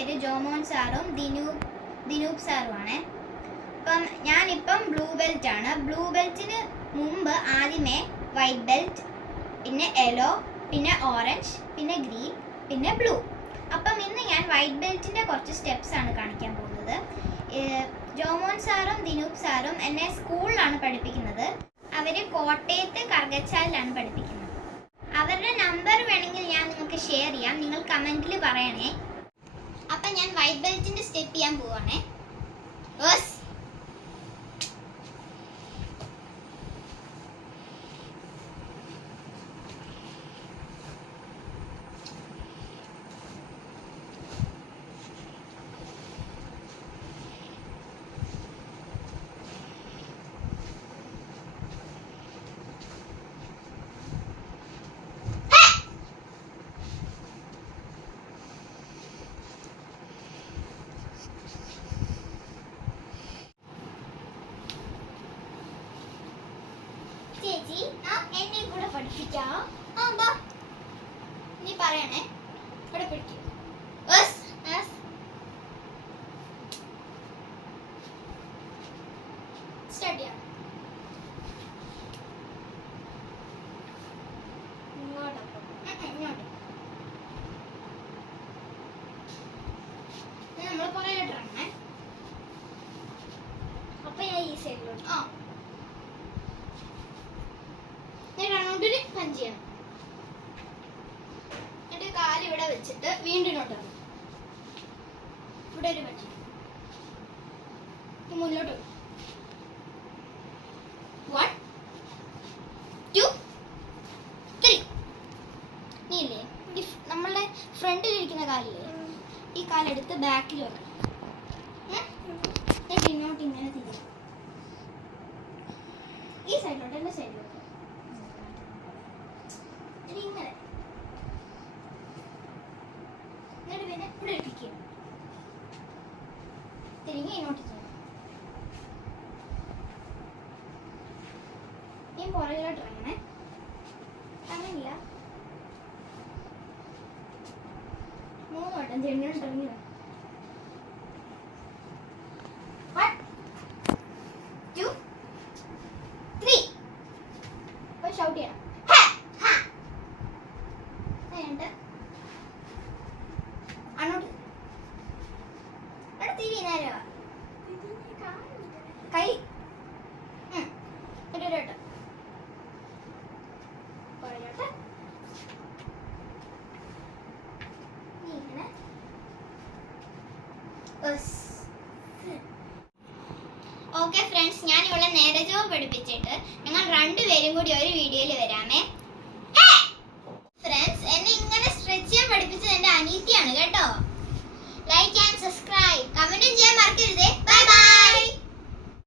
പേര് ജോമോൻ സാറും ദിനൂപ് സാറുമാണ്. അപ്പം ഞാനിപ്പം ബ്ലൂ ബെൽറ്റ് ആണ്. ബ്ലൂ ബെൽറ്റിന് മുമ്പ് ആദ്യമേ വൈറ്റ് ബെൽറ്റ്, പിന്നെ യെല്ലോ, പിന്നെ ഓറഞ്ച്, പിന്നെ ഗ്രീൻ, പിന്നെ ബ്ലൂ. അപ്പം ഇന്ന് ഞാൻ വൈറ്റ് ബെൽറ്റിൻ്റെ കുറച്ച് സ്റ്റെപ്സ് ആണ് കാണിക്കാൻ പോകുന്നത്. ജോമോൻ സാറും ദിനൂപ് സാറും എന്നെ സ്കൂളിലാണ് പഠിപ്പിക്കുന്നത്. അവർ കോട്ടയത്ത് കർഗച്ചാലിലാണ് പഠിപ്പിക്കുന്നത്. അവരുടെ നമ്പർ വേണമെങ്കിൽ ഞാൻ നിങ്ങൾക്ക് ഷെയർ ചെയ്യാം, നിങ്ങൾ കമൻറ്റിൽ പറയണേ. അപ്പം ഞാൻ വൈറ്റ് ബെൽറ്റിൻ്റെ സ്റ്റെപ്പ് ചെയ്യാൻ പോവാണേ. ചേച്ചി എന്നെ കൂടെ പഠിപ്പിക്കാം. നീ പറയണേ. ഇവിടെ പിടിക്കും. സ്റ്റാർട്ട് ചെയ്യാം. ഇങ്ങോട്ട് നമ്മൾ പുറകിലോട്ട് ഇറങ്ങണേ. അപ്പൊ ഞാൻ ഈ സൈഡിലോട്ട് റൗണ്ടിൽ പഞ്ച് ചെയ്യണം. എന്നിട്ട് കാല് ഇവിടെ വെച്ചിട്ട് വീണ്ടും ഇങ്ങോട്ട് ഇവിടെ ഒരു പഞ്ച് മുന്നോട്ട് 1 2 3. നീല്ലേ നമ്മളുടെ ഫ്രണ്ടിലിരിക്കുന്ന കാലില്ലേ, ഈ കാലെടുത്ത് ബാക്കിൽ വെക്കണം. എന്നിട്ട് ഇങ്ങോട്ട് ഇങ്ങനെ തിരിയും. ഈ സൈഡിലോട്ട് എൻ്റെ സൈഡിലോട്ട് ഇങ്ങനെ. എന്നിട്ട് പിന്നെ ഇവിടെ ഇരിക്കുക. തിരിഞ്ഞ് ഇങ്ങോട്ട് ചെയ്യണം. ഈ പുറകിലോട്ട് ഇറങ്ങണേ. അങ്ങനെയില്ല, 3 വട്ടം ചെടിയോട്ട് ഇറങ്ങി. 1 2 3. അപ്പോൾ ഷൗട്ട് ചെയ്യണം. കൈ പുറകിലോട്ട്. ഇങ്ങനെ. ഓക്കെ ഫ്രണ്ട്സ്, ഞാൻ ഇവിടെ നേരജോ പഠിപ്പിച്ചിട്ട് ഞങ്ങൾ രണ്ടുപേരും കൂടി ഒരു വീഡിയോയിൽ വരാമേ. ഫ്രണ്ട്സ്, എന്നെ ഇങ്ങനെ സ്ട്രെച്ച് ചെയ്യാൻ പഠിപ്പിച്ചത് എൻ്റെ അനീത്തിയാണ് കേട്ടോ.